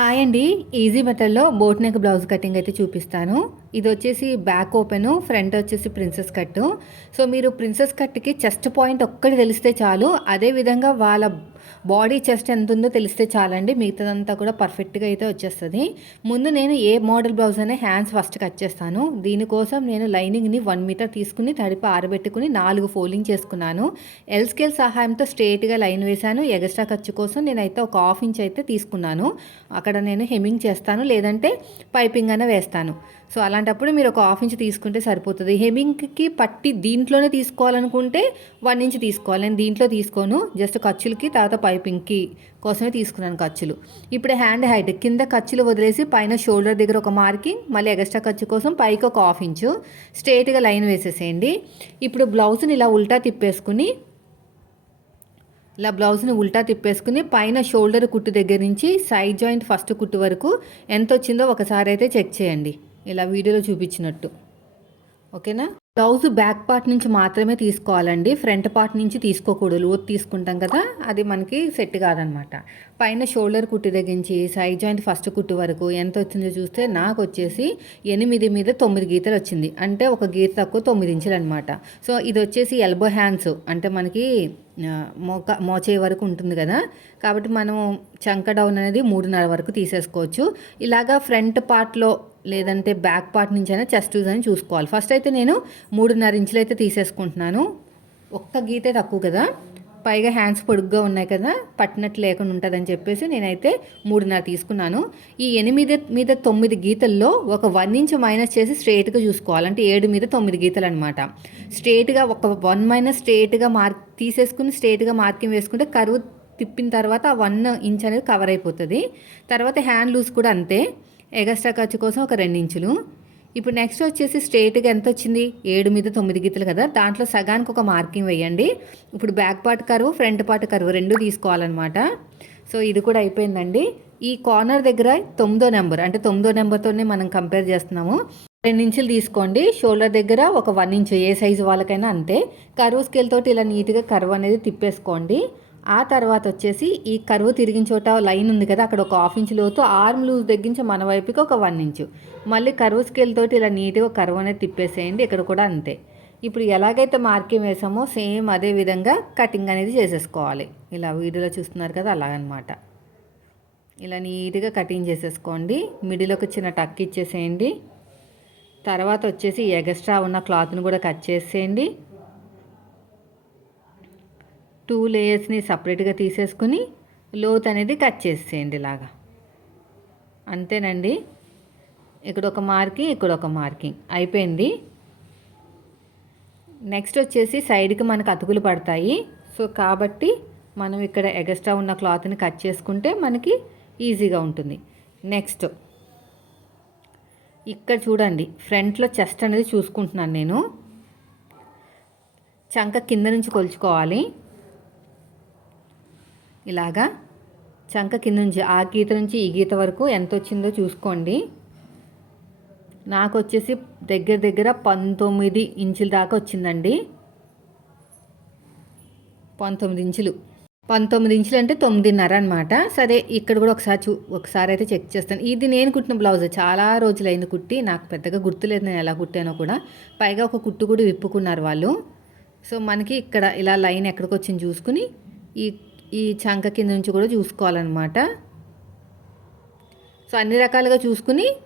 Hi అండి. Easy మెథడ్లో boat neck blouse cutting అయితే చూపిస్తాను. ఇది వచ్చేసి బ్యాక్ ఓపెన్ ఫ్రంట్ వచ్చేసి ప్రిన్సెస్ కట్. సో మీరు ప్రిన్సెస్ కట్కి చెస్ట్ పాయింట్ ఒక్కటి తెలిస్తే చాలు. అదే విధంగా వాళ్ళ బాడీ చెస్ట్ ఎంత ఉందో తెలిస్తే చాలండి. మిగతాదంతా కూడా పర్ఫెక్ట్గా అయితే వచ్చేస్తుంది. ముందు నేను ఏ మోడల్ బ్లౌజ్ అనే హ్యాండ్స్ ఫస్ట్ కట్ చేస్తాను. దీనికోసం నేను లైనింగ్ని వన్ మీటర్ తీసుకుని తడిపి ఆరబెట్టుకుని నాలుగు ఫోల్డింగ్ చేసుకున్నాను. ఎల్ స్కేల్ సహాయంతో స్ట్రేట్గా లైన్ వేశాను. ఎగస్ట్రా ఖర్చు కోసం నేనైతే ఒక హాఫ్ ఇంచ్ అయితే తీసుకున్నాను. అక్కడ అక్కడ నేను హెమ్మింగ్ చేస్తాను లేదంటే పైపింగ్ అనే వేస్తాను. సో అలాంటప్పుడు మీరు ఒక హాఫ్ ఇంచ్ తీసుకుంటే సరిపోతుంది. హెమింగ్కి పట్టి దీంట్లోనే తీసుకోవాలనుకుంటే వన్ ఇంచ్ తీసుకోవాలి. నేను దీంట్లో తీసుకోను జస్ట్ ఖర్చులకి తర్వాత పైపింగ్కి కోసమే తీసుకున్నాను ఖర్చులు. ఇప్పుడు హ్యాండ్ హైట్ కింద ఖర్చులు వదిలేసి పైన షోల్డర్ దగ్గర ఒక మార్కింగ్ మళ్ళీ ఎక్స్ట్రా ఖర్చు కోసం పైకి ఒక హాఫ్ ఇంచు. స్ట్రేట్గా లైన్ వేసేసేయండి. ఇప్పుడు బ్లౌజ్ని ఇలా ఉల్టా తిప్పేసుకుని ఇలా బ్లౌజ్ని ఉల్టా తిప్పేసుకుని పైన షోల్డర్ కుట్టు దగ్గర నుంచి సైడ్ జాయింట్ ఫస్ట్ కుట్టు వరకు ఎంత వచ్చిందో ఒకసారి అయితే చెక్ చేయండి. ఇలా వీడియోలో చూపించినట్టు. ఓకేనా? బ్లౌజ్ బ్యాక్ పార్ట్ నుంచి మాత్రమే తీసుకోవాలండి. ఫ్రంట్ పార్ట్ నుంచి తీసుకోకూడదు. లోతు తీసుకుంటాం కదా అది మనకి సెట్ కాదనమాట. పైన షోల్డర్ కుట్టు తగ్గించి సైడ్ జాయింట్ ఫస్ట్ కుట్టు వరకు ఎంత వచ్చిందో చూస్తే నాకు వచ్చేసి ఎనిమిది మీద తొమ్మిది గీతలు వచ్చింది. అంటే ఒక గీత తక్కువ తొమ్మిది ఇంచులు అనమాట. సో ఇది వచ్చేసి ఎల్బో హ్యాండ్స్ అంటే మనకి మోక మోచే వరకు ఉంటుంది కదా. కాబట్టి మనం చంక డౌన్ అనేది మూడున్నర వరకు తీసేసుకోవచ్చు. ఇలాగా ఫ్రంట్ పార్ట్లో లేదంటే బ్యాక్ పార్ట్ నుంచి అయినా చెస్ట్ అని చూసుకోవాలి. ఫస్ట్ అయితే నేను మూడున్నర ఇంచులు అయితే తీసేసుకుంటున్నాను. ఒక్క గీతే తక్కువ కదా. పైగా హ్యాండ్స్ పొడుగ్గా ఉన్నాయి కదా పట్టినట్టు లేకుండా ఉంటుందని చెప్పేసి నేనైతే మూడున్నర తీసుకున్నాను. ఈ ఎనిమిది మీద తొమ్మిది గీతల్లో ఒక వన్ ఇంచ్ మైనస్ చేసి స్ట్రేట్గా చూసుకోవాలి. అంటే ఏడు మీద తొమ్మిది గీతలు అనమాట స్ట్రేట్గా ఒక వన్ మైనస్ స్ట్రేట్గా మార్క్ తీసేసుకుని స్ట్రేట్గా మార్కింగ్ వేసుకుంటే కరువు తిప్పిన తర్వాత ఆ వన్ ఇంచ్ అనేది కవర్ అయిపోతుంది. తర్వాత హ్యాండ్ లూజ్ కూడా అంతే. ఎగస్ట్రా ఖర్చు కోసం ఒక రెండు ఇంచులు. ఇప్పుడు నెక్స్ట్ వచ్చేసి స్ట్రేట్గా ఎంత వచ్చింది? ఏడు మీద తొమ్మిది గీతలు కదా? దాంట్లో సగానికి ఒక మార్కింగ్ వేయండి. ఇప్పుడు బ్యాక్ పార్ట్ కరువు ఫ్రంట్ పార్ట్ కరువు రెండు తీసుకోవాలన్నమాట. సో ఇది కూడా అయిపోయిందండి. ఈ కార్నర్ దగ్గర తొమ్మిదో నెంబర్ అంటే తొమ్మిదో నెంబర్తోనే మనం కంపేర్ చేస్తున్నాము. రెండు ఇంచులు తీసుకోండి. షోల్డర్ దగ్గర ఒక వన్ ఇంచు ఏ సైజు వాళ్ళకైనా అంతే. కరువు స్కేల్ తోటి ఇలా నీట్గా కరువు అనేది తిప్పేసుకోండి. ఆ తర్వాత వచ్చేసి ఈ కరువు తిరిగిన చోట లైన్ ఉంది కదా అక్కడ ఒక హాఫ్ ఇంచ్ లోతు ఆర్మ్ లూజ్ తగ్గించి మన వైపుకి ఒక వన్ ఇంచు. మళ్ళీ కరువు స్కేల్ తోటి ఇలా నీట్గా కరువు అనేది తిప్పేసేయండి ఇక్కడ కూడా అంతే. ఇప్పుడు ఎలాగైతే మార్కింగ్ వేసామో సేమ్ అదే విధంగా కటింగ్ అనేది చేసేసుకోవాలి. ఇలా వీడియోలో చూస్తున్నారు కదా అలాగనమాట. ఇలా నీట్గా కటింగ్ చేసేసుకోండి. మిడిలోకి చిన్న టక్ ఇచ్చేసేయండి. తర్వాత వచ్చేసి ఎగస్ట్రా ఉన్న క్లాత్ని కూడా కట్ చేసేయండి. టూ లేయర్స్ని సపరేట్గా తీసేసుకుని లోత్ అనేది కట్ చేసేయండి ఇలాగా. అంతేనండి. ఇక్కడ ఒక మార్కింగ్ ఇక్కడ ఒక మార్కింగ్. అయిపోయింది. నెక్స్ట్ వచ్చేసి సైడ్కి మనకు అతుకులు పడతాయి. సో కాబట్టి మనం ఇక్కడ ఎగస్ట్రా ఉన్న క్లాత్ని కట్ చేసుకుంటే మనకి ఈజీగా ఉంటుంది. నెక్స్ట్. ఇక్కడ చూడండి ఫ్రంట్లో చెస్ట్ అనేది చూసుకుంటున్నాను నేను. చంక కింద నుంచి కొలుచుకోవాలి. ఇలాగా చంక కింద నుంచి ఆ గీత నుంచి ఈ గీత వరకు ఎంత వచ్చిందో చూసుకోండి. నాకు వచ్చేసి దగ్గర దగ్గర పంతొమ్మిది ఇంచుల దాకా వచ్చిందండి. పంతొమ్మిది ఇంచులు. పంతొమ్మిది ఇంచులు అంటే తొమ్మిదిన్నర అనమాట సరే ఇక్కడ కూడా ఒకసారి చూ ఒకసారి అయితే చెక్ చేస్తాను. ఇది నేను కుట్టిన బ్లౌజ్. చాలా రోజులైంది కుట్టి. నాకు పెద్దగా గుర్తులేదు నేను ఎలా కుట్టానో కూడా. పైగా ఒక కుట్టు కూడా విప్పుకున్నారు వాళ్ళు. సో మనకి ఇక్కడ ఇలా లైన్ ఎక్కడికి వచ్చింది చూసుకుని ఈ ఈ చంక కింద నుంచి కూడా చూసుకోవాలన్నమాట. సో అన్ని రకాలుగా చూసుకుని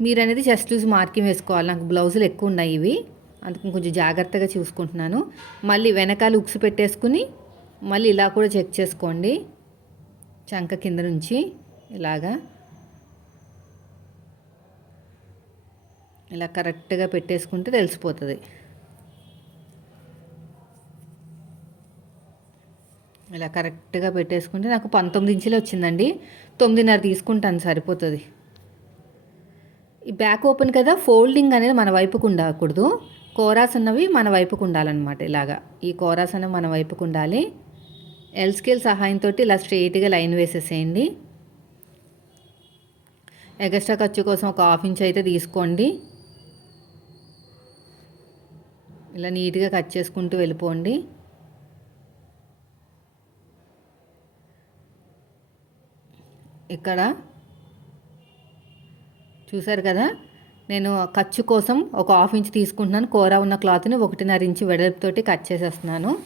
మీరు అనేది జస్ట్ లూజ్ మార్కింగ్ వేసుకోవాలి. నాకు బ్లౌజులు ఎక్కువ ఉన్నాయి ఇవి. అందుకని కొంచెం జాగ్రత్తగా చూసుకుంటున్నాను. మళ్ళీ వెనకాల ఉక్స్ పెట్టేసుకుని మళ్ళీ ఇలా కూడా చెక్ చేసుకోండి. చంక కింద నుంచి ఇలాగా. ఇలా కరెక్ట్గా పెట్టేసుకుంటే తెలిసిపోతుంది. ఇలా కరెక్ట్గా పెట్టేసుకుంటే నాకు పంతొమ్మిది ఇంచులే వచ్చిందండి. తొమ్మిదిన్నర తీసుకుంటాను సరిపోతుంది. ఈ బ్యాక్ ఓపెన్ కదా ఫోల్డింగ్ అనేది మన వైపుకు ఉండకూడదు. కోరాస్ ఉన్నవి మన వైపుకు ఉండాలన్నమాట ఇలాగా. ఈ కోరాస్ అనేవి మన వైపుకు ఉండాలి. ఎల్ స్కేల్ సహాయంతో ఇలా స్ట్రెయిట్గా లైన్ వేసేసేయండి. ఎగస్ట్రా ఖర్చు కోసం ఒక హాఫ్ ఇంచ్ అయితే తీసుకోండి. ఇలా నీట్గా కట్ చేసుకుంటూ వెళ్ళిపోండి. ఇక్కడ. చూసారు కదా? నేను ఖర్చు కోసం ఒక హాఫ్ ఇంచ్ తీసుకుంటున్నాను. కూర ఉన్న క్లాత్ని ఒకటిన్నర ఇంచు వెడల్పుతోటి కట్ చేసేస్తున్నాను.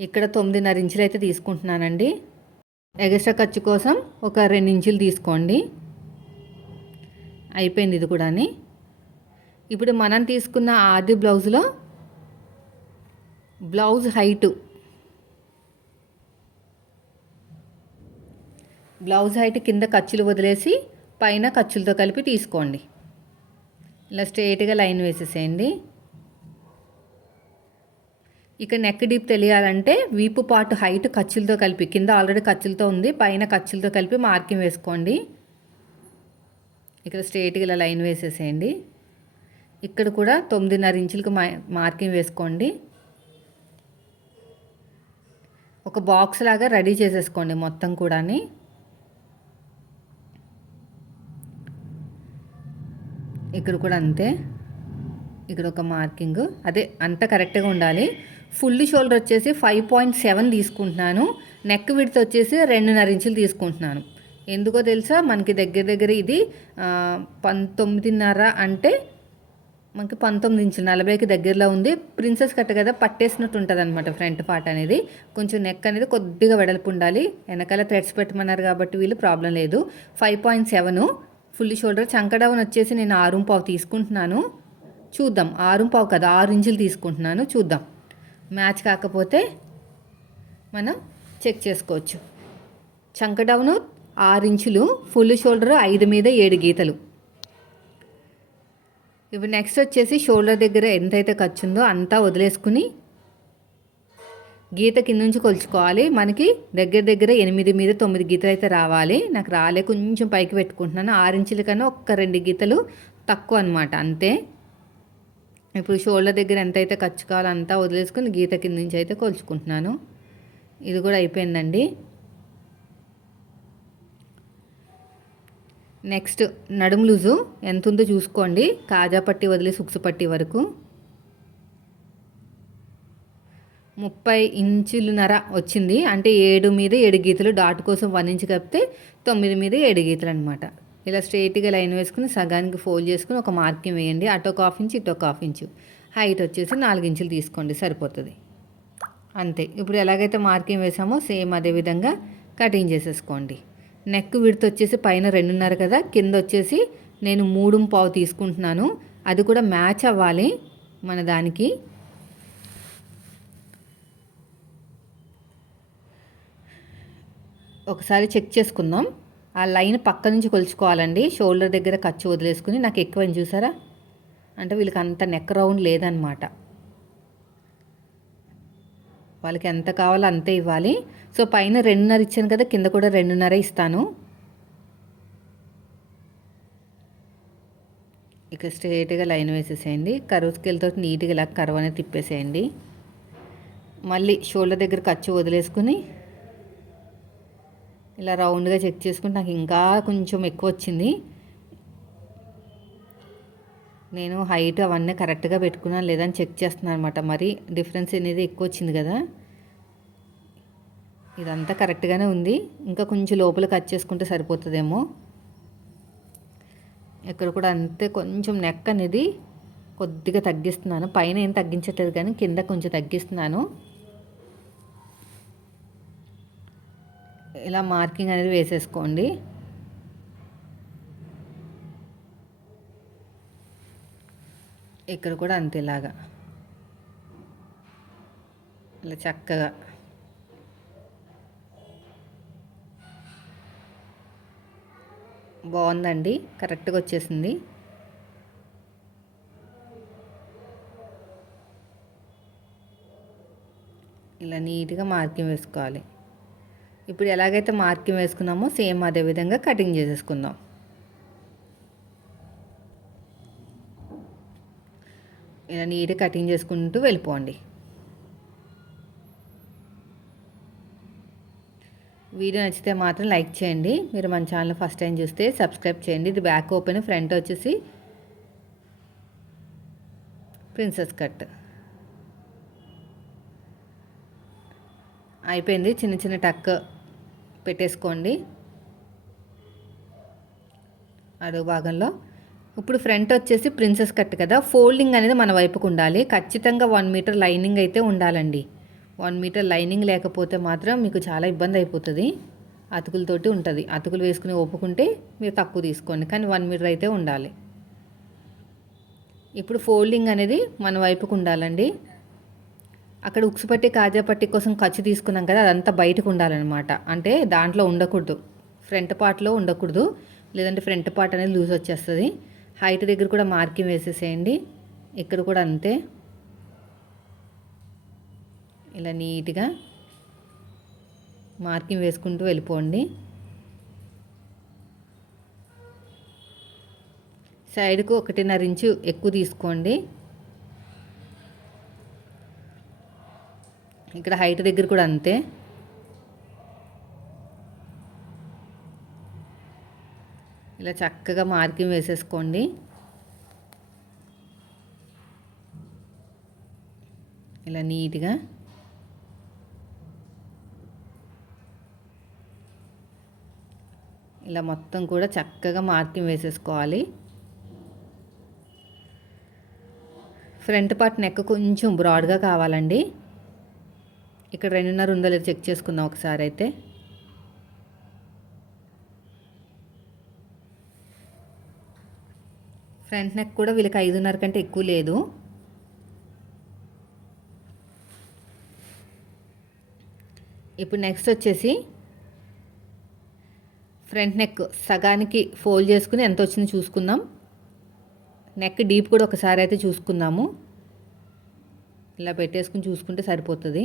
ఇక్కడ తొమ్మిదిన్నర ఇంచులు అయితే తీసుకుంటున్నానండి. ఎగస్ట్రా ఖర్చు కోసం ఒక రెండు ఇంచులు తీసుకోండి. అయిపోయింది ఇది కూడా ఇప్పుడు మనం తీసుకున్న ఆది బ్లౌజ్లో బ్లౌజ్ హైటు బ్లౌజ్ హైట్ కింద ఖర్చులు వదిలేసి పైన ఖర్చులతో కలిపి తీసుకోండి. ఇలా స్ట్రైట్గా లైన్ వేసేసేయండి. ఇక నెక్ డీప్ తెలియాలంటే వీపు పాటు హైట్ ఖర్చులతో కలిపి కింద ఆల్రెడీ ఖర్చులతో ఉంది పైన ఖర్చులతో కలిపి మార్కింగ్ వేసుకోండి. ఇక్కడ స్ట్రైట్గా ఇలా లైన్ వేసేసేయండి. ఇక్కడ కూడా తొమ్మిదిన్నర ఇంచులకు మార్కింగ్ వేసుకోండి. ఒక బాక్స్ లాగా రెడీ చేసేసుకోండి మొత్తం కూడా ఇక్కడ కూడా అంతే. ఇక్కడ ఒక మార్కింగ్. అదే అంత కరెక్ట్గా ఉండాలి. ఫుల్ షోల్డర్ వచ్చేసి ఫైవ్ పాయింట్ సెవెన్ తీసుకుంటున్నాను. నెక్ విడ్త్ వచ్చేసి రెండున్నర ఇంచులు తీసుకుంటున్నాను. ఎందుకో తెలుసా? మనకి దగ్గర దగ్గర ఇది పంతొమ్మిదిన్నర అంటే మనకి పంతొమ్మిది ఇంచులు నలభైకి దగ్గరలో ఉంది. ప్రిన్సెస్ కట్ కదా పట్టేసినట్టు ఉంటుంది అనమాట ఫ్రంట్ పార్ట్ అనేది. కొంచెం నెక్ అనేది కొద్దిగా వెడల్పు ఉండాలి. వెనకాల థ్రెడ్స్ పెట్టమన్నారు కాబట్టి వీళ్ళు ప్రాబ్లం లేదు. Five point seven full shoulder చంకడౌన్ వచ్చేసి నేను ఆరుం పావు తీసుకుంటున్నాను. చూద్దాం. ఆరుం పావు కదా ఆరు ఇంచులు తీసుకుంటున్నాను. చూద్దాం. మ్యాచ్ కాకపోతే మనం చెక్ చేసుకోవచ్చు. చంకడౌను ఆరు ఇంచులు ఫుల్ షోల్డర్ ఐదు మీద ఏడు గీతలు. ఇప్పుడు నెక్స్ట్ వచ్చేసి షోల్డర్ దగ్గర ఎంతైతే ఖర్చు ఉందో అంతా వదిలేసుకుని గీత కింద నుంచి కొలుచుకోవాలి. మనకి దగ్గర దగ్గర ఎనిమిది మీద తొమ్మిది గీతలు అయితే రావాలి. నాకు రాలే కొంచెం పైకి పెట్టుకుంటున్నాను. ఆరించుల కన్నా ఒక్క రెండు గీతలు తక్కువ అనమాట అంతే. ఇప్పుడు షోల్డర్ దగ్గర ఎంత అయితే ఖర్చు కావాలో అంతా వదిలేసుకుని గీత కింద నుంచి అయితే కొలుచుకుంటున్నాను. ఇది కూడా అయిపోయిందండి. నెక్స్ట్ నడుము లూజు ఎంత ఉందో చూసుకోండి. కాజా పట్టి వదిలి సుక్సు పట్టి వరకు. ముప్పై ఇంచులున్నర వచ్చింది. అంటే ఏడు మీద ఏడు గీతలు డాట్ కోసం వన్ ఇంచ్ కప్పితే తొమ్మిది మీద ఏడు గీతలు అనమాట ఇలా స్ట్రైట్గా లైన్ వేసుకుని సగానికి ఫోల్డ్ చేసుకుని ఒక మార్కింగ్ వేయండి. అటు ఒక హాఫ్ ఇంచు ఇటు ఒక హాఫ్ ఇంచు. హైట్ వచ్చేసి నాలుగు ఇంచులు తీసుకోండి. సరిపోతుంది. అంతే. ఇప్పుడు ఎలాగైతే మార్కింగ్ వేసామో సేమ్ అదే విధంగా కటింగ్ చేసేసుకోండి. నెక్ విడత వచ్చేసి పైన రెండున్నర కదా. కింద వచ్చేసి నేను మూడు పావు తీసుకుంటున్నాను. అది కూడా మ్యాచ్ అవ్వాలి మన దానికి. ఒకసారి చెక్ చేసుకుందాం. ఆ లైన్ పక్క నుంచి కొలుచుకోవాలండి. షోల్డర్ దగ్గర ఖర్చు వదిలేసుకుని. నాకు ఎక్కువ చూసారా? అంటే వీళ్ళకి అంత నెక్ రౌండ్ లేదనమాట వాళ్ళకి ఎంత కావాలో అంతే ఇవ్వాలి. సో పైన రెండున్నర ఇచ్చాను కదా కింద కూడా రెండున్నర ఇస్తాను. ఇక స్ట్రేట్గా లైన్ వేసేసేయండి. కరువు స్కేల్తో నీట్గా ఇలా కరువు అనేది తిప్పేసేయండి. మళ్ళీ షోల్డర్ దగ్గర ఖర్చు వదిలేసుకుని ఇలా రౌండ్గా చెక్ చేసుకుంటే నాకు ఇంకా కొంచెం ఎక్కువ వచ్చింది. నేను హైట్ అవన్నీ కరెక్ట్గా పెట్టుకున్నాను లేదని చెక్ చేస్తున్నాను అనమాట మరి డిఫరెన్స్ అనేది ఎక్కువ వచ్చింది కదా. ఇదంతా కరెక్ట్గానే ఉంది. ఇంకా కొంచెం లోపల కట్ చేసుకుంటే సరిపోతుందేమో. ఇక్కడ కూడా అంతే కొంచెం నెక్ అనేది కొద్దిగా తగ్గిస్తున్నాను. పైన ఏం తగ్గించట్లేదు కానీ కింద కొంచెం తగ్గిస్తున్నాను. ఇలా మార్కింగ్ అనేది వేసేసుకోండి. ఇక్కడ కూడా అంతేలాగా ఇలా చక్కగా. బాగుందండి. కరెక్ట్గా వచ్చేసింది. ఇలా నీట్గా మార్కింగ్ వేసుకోవాలి. ఇప్పుడు ఎలాగైతే మార్కింగ్ వేసుకున్నామో సేమ్ అదే విధంగా కటింగ్ చేసేసుకుందాం. ఇలా నీట్గా కటింగ్ చేసుకుంటూ వెళ్ళిపోండి. వీడియో నచ్చితే మాత్రం లైక్ చేయండి. మీరు మన ఛానల్ ఫస్ట్ టైం చూస్తే సబ్స్క్రైబ్ చేయండి. ఇది బ్యాక్ ఓపెన్ ఫ్రంట్ వచ్చేసి ప్రిన్సెస్ కట్. అయిపోయింది. చిన్న చిన్న టక్ పెట్టేసుకోండి. అడుగు భాగంలో. ఇప్పుడు ఫ్రంట్ వచ్చేసి ప్రిన్సెస్ కట్ కదా. ఫోల్డింగ్ అనేది మన వైపుకు ఉండాలి. ఖచ్చితంగా వన్ మీటర్ లైనింగ్ అయితే ఉండాలండి. వన్ మీటర్ లైనింగ్ లేకపోతే మాత్రం మీకు చాలా ఇబ్బంది అయిపోతుంది. అతుకులతోటి ఉంటుంది. అతుకులు వేసుకుని ఒప్పుకుంటే మీరు తక్కువ తీసుకోండి. కానీ వన్ మీటర్ అయితే ఉండాలి. ఇప్పుడు ఫోల్డింగ్ అనేది మన వైపుకు ఉండాలండి. అక్కడ ఉక్సు పట్టి కాజా పట్టి కోసం ఖర్చు తీసుకున్నాం కదా అదంతా బయటకు ఉండాలన్నమాట. అంటే దాంట్లో ఉండకూడదు. ఫ్రంట్ పార్ట్లో ఉండకూడదు. లేదంటే ఫ్రంట్ పార్ట్ అనేది లూజ్ వచ్చేస్తుంది. హైట్ దగ్గర కూడా మార్కింగ్ వేసేసేయండి. ఇక్కడ కూడా అంతే. ఇలా నీట్గా మార్కింగ్ వేసుకుంటూ వెళ్ళిపోండి. సైడ్కు ఒకటిన్నర ఇంచు ఎక్కువ తీసుకోండి. ఇక్కడ హైట్ దగ్గర కూడా అంతే. ఇలా చక్కగా మార్కింగ్ వేసేసుకోండి. ఇలా నీట్గా. ఇలా మొత్తం కూడా చక్కగా మార్కింగ్ వేసేసుకోవాలి. ఫ్రంట్ పార్ట్ నెక్ కొంచెం బ్రాడ్గా కావాలండి. ఇక్కడ రెండున్నర ఉందో లేదో చెక్ చేసుకుందాం ఒకసారి అయితే. ఫ్రంట్ నెక్ కూడా వీళ్ళకి ఐదున్నర కంటే ఎక్కువ లేదు. ఇప్పుడు నెక్స్ట్ వచ్చేసి ఫ్రంట్ నెక్ సగానికి ఫోల్డ్ చేసుకుని ఎంత వచ్చిందో చూసుకుందాం. నెక్ డీప్ కూడా ఒకసారి అయితే చూసుకుందాము. ఇలా పెట్టేసుకుని చూసుకుంటే సరిపోతుంది.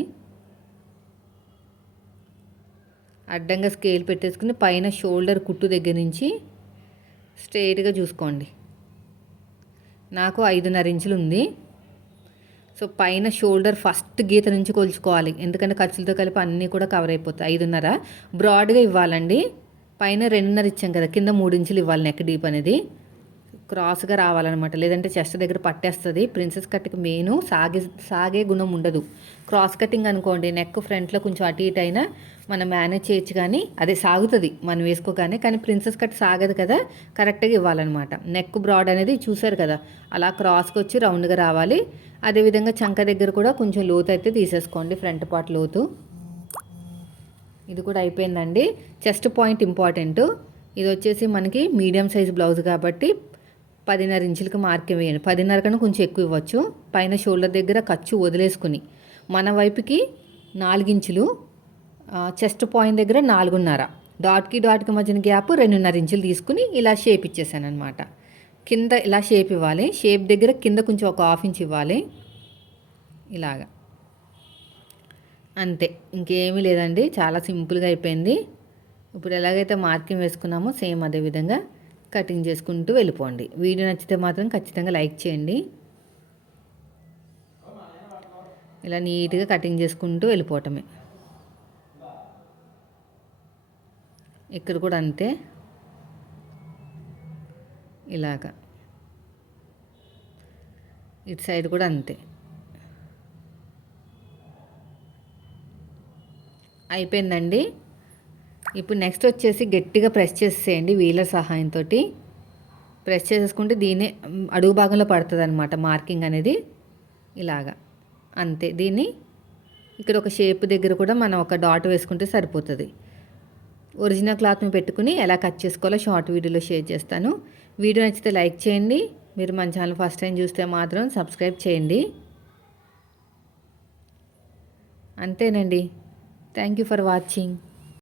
అడ్డంగా స్కేల్ పెట్టేసుకుని పైన షోల్డర్ కుట్టు దగ్గర నుంచి స్ట్రైట్గా చూసుకోండి. నాకు ఐదున్నర ఇంచులు ఉంది. సో పైన షోల్డర్ ఫస్ట్ గీత నుంచి కొలుచుకోవాలి. ఎందుకంటే ఖర్చులతో కలిపి అన్నీ కూడా కవర్ అయిపోతాయి. ఐదున్నర. బ్రాడ్గా ఇవ్వాలండి. పైన రెండున్నర ఇచ్చాం కదా కింద మూడు ఇంచులు ఇవ్వాలి నెక్ డీప్ అనేది. క్రాస్గా రావాలన్నమాట. లేదంటే చెస్ట్ దగ్గర పట్టేస్తుంది. ప్రిన్సెస్ కట్కి మెయిన్ సాగే సాగే గుణం ఉండదు. క్రాస్ కటింగ్ అనుకోండి నెక్ ఫ్రంట్లో కొంచెం అటు ఇటు అయినా మనం మేనేజ్ చేయొచ్చు కానీ అదే సాగుతుంది. మనం వేసుకోగానే కానీ ప్రిన్సెస్ కట్ సాగదు కదా కరెక్ట్గా ఇవ్వాలన్నమాట. నెక్ బ్రాడ్ అనేది చూసారు కదా అలా క్రాస్కి వచ్చి రౌండ్గా రావాలి. అదేవిధంగా చంక దగ్గర కూడా కొంచెం లోతు అయితే తీసేసుకోండి ఫ్రంట్ పార్ట్ లోతు. ఇది కూడా అయిపోయిందండి. Chest point important. ఇది వచ్చేసి మనకి మీడియం సైజ్ బ్లౌజ్ కాబట్టి పదిన్నర ఇంచులకు మార్కింగ్ వేయండి. పదిన్నర కన్నా కొంచెం ఎక్కువ ఇవ్వచ్చు. పైన షోల్డర్ దగ్గర ఖర్చు వదిలేసుకుని. మన వైపుకి నాలుగించులు చెస్ట్ పాయింట్ దగ్గర నాలుగున్నర. డాట్కి డాట్కి మధ్యన గ్యాప్ రెండున్నర ఇంచులు తీసుకుని ఇలా షేప్ ఇచ్చేసాను అనమాట కింద ఇలా షేప్ ఇవ్వాలి. షేప్ దగ్గర కింద కొంచెం ఒక హాఫ్ ఇంచ్ ఇవ్వాలి. ఇలాగా. అంతే. ఇంకేమీ లేదండి. చాలా సింపుల్గా అయిపోయింది. ఇప్పుడు ఎలాగైతే మార్కింగ్ వేసుకున్నామో సేమ్ అదే విధంగా కటింగ్ చేసుకుంటూ వెళ్ళిపోండి. వీడియో నచ్చితే మాత్రం ఖచ్చితంగా లైక్ చేయండి. ఇలా నీట్గా కటింగ్ చేసుకుంటూ వెళ్ళిపోవటమే. ఇక్కడ కూడా అంతే. ఇలాగా. ఇటు సైడ్ కూడా అంతే. అయిపోయిందండి. ఇప్పుడు నెక్స్ట్ వచ్చేసి గట్టిగా ప్రెస్ చేసేయండి వీలర్ సహాయంతో ప్రెస్ చేసేసుకుంటే దీన్ని అడుగు భాగంలో పడుతుంది అనమాట మార్కింగ్ అనేది. ఇలాగా. అంతే. దీన్ని ఇక్కడ ఒక షేప్ దగ్గర కూడా మనం ఒక డాట్ వేసుకుంటే సరిపోతుంది. ఒరిజినల్ క్లాత్ని పెట్టుకుని ఎలా కట్ చేసుకోవాలో షార్ట్ వీడియోలో షేర్ చేస్తాను. వీడియో నచ్చితే లైక్ చేయండి. మీరు మన ఛానల్ ఫస్ట్ టైం చూస్తే మాత్రం సబ్స్క్రైబ్ చేయండి. అంతేనండి. Thank you for watching